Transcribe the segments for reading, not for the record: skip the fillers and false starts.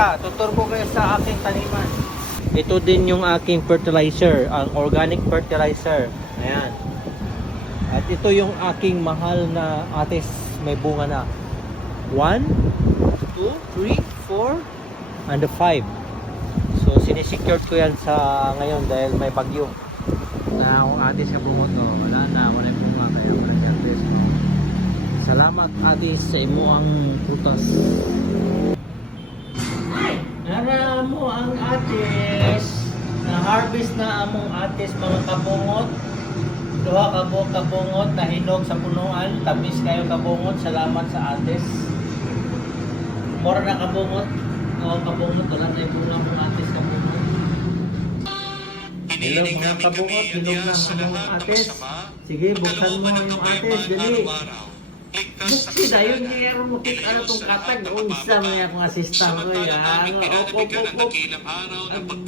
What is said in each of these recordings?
teka, tutur ko kayo sa aking taniman. Ito din yung aking fertilizer, ang organic fertilizer. Ayan. At ito yung aking mahal na atis, may bunga na. 1, 2, 3, 4, and 5. So sinisecure ko yan sa ngayon dahil may bagyo. Na akong atis na bungot ko, wala na, wala yung bunga kaya wala yung atis. Salamat atis sa imo ang putas. Nara mo ang atis. Na-harvest na among atis mga kabungot. Duha ka buok kabungot na hinog sa punuan. Tamis kayo kabungot. Salamat sa atis. Mora na kabungot. Oo kabungot. Wala tayo bunga mong atis kabungot. Hello mga kabungot. Hinog na among atis. Sige, buksan mo yung atis. Dili. Buksi dayon niya rin mo kit ano tong katag. Unsa mo yung akong asistan ko yan. Op.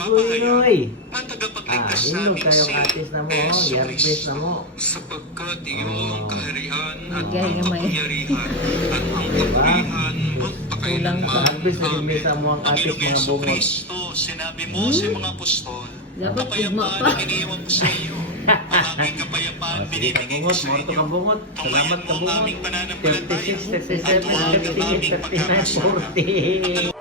Agoy. Hinog kayong atis na mo. Yerbes na mo. Sapagkat iyong kaharian at Bigay ang gamay. kapangyarihan at ang kapulihan magpakailanman. Yerbes na rin sa mo ang atis mga bungot. Kristo, sinabi mo sa mga apostol, Dapat kapayapaan tugma pa. ang iniwan ko sa iyo. Ang aking kapayapaan Sige binibigay ko kabungot. sa Moro to inyo. kabungot. Salamat Tumayan mo ang aming kabungot. pananampalataya 36, 37, at huwag ang aming 38, 39, pagkakasala. 40.